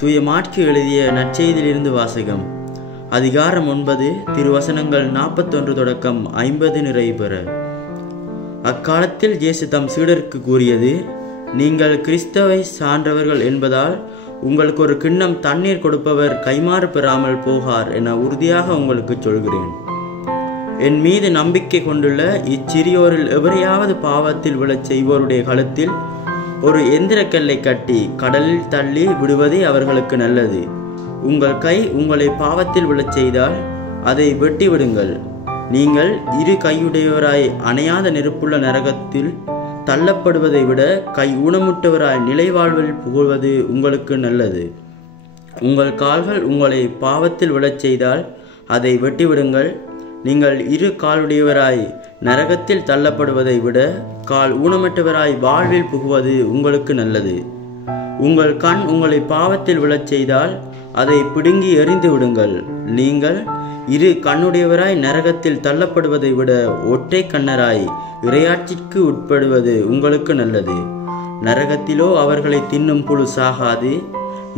தூய மாற்கு எழுதிய நற்செய்தியிலிருந்து வாசகம். அதிகாரம் 9, திருவசனங்கள் 41 தொடக்கம் 50 நிறைவு பெற. அக்காலத்தில் இயேசு தம் சீடருக்கு கூறியது: நீங்கள் கிறிஸ்துவை சான்றவர்கள் என்பதால் உங்களுக்கு ஒரு கிண்ணம் தண்ணீர் கொடுப்பவர் கைமாறு பெறாமல் போகார் என உறுதியாக உங்களுக்கு சொல்கிறேன். என் மீது நம்பிக்கை கொண்டுள்ள இச்சிறியோரில் எவரையாவது பாவத்தில் விழச் செய்வோருடைய கழுத்தில் ஒரு எந்திரக்கல்லை கட்டி கடலில் தள்ளி விடுவதே அவர்களுக்கு நல்லது. உங்கள் கை உங்களை பாவத்தில் விழச் செய்தால் அதை வெட்டி விடுங்கள். நீங்கள் இரு கையுடையவராய் அணையாத நெருப்புள்ள நரகத்தில் தள்ளப்படுவதை விட கை ஊனமுட்டவராய் நிலைவாழ்வில் புகழ்வது உங்களுக்கு நல்லது. உங்கள் கால்கள் உங்களை பாவத்தில் விழச் செய்தால் அதை வெட்டிவிடுங்கள். நீங்கள் இரு காலுடையவராய் நரகத்தில் தள்ளப்படுவதை விட கால் ஊனமற்றவராய் வாழ்வில் புகுவது உங்களுக்கு நல்லது. உங்கள் கண் உங்களை பாவத்தில் விழச் செய்தால் அதை பிடுங்கி எறிந்து விடுங்கள். நீங்கள் இரு கண்ணுடையவராய் நரகத்தில் தள்ளப்படுவதை விட ஒற்றை கண்ணராய் இறையாட்சிக்கு உட்படுவது உங்களுக்கு நல்லது. நரகத்திலோ அவர்களை தின்னும் புழு சாகாது,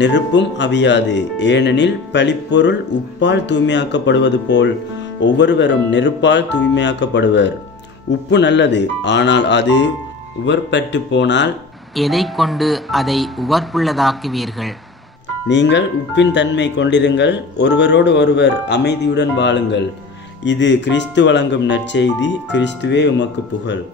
நெருப்பும் அவியாது. ஏனெனில் பழிப்பொருள் உப்பால் தூய்மையாக்கப்படுவது போல் ஒவ்வொருவரும் நெருப்பால் தூய்மையாக்கப்படுவர். உப்பு நல்லது, ஆனால் அது உவர்பட்டு போனால் எதை கொண்டு அதை உவர்ப்புள்ளதாக்குவீர்கள்? நீங்கள் உப்பின் தன்மை கொண்டிருங்கள், ஒருவரோடு ஒருவர் அமைதியுடன் வாழுங்கள். இது கிறிஸ்து வழங்கும் நற்செய்தி. கிறிஸ்துவே உமக்கு புகழ்.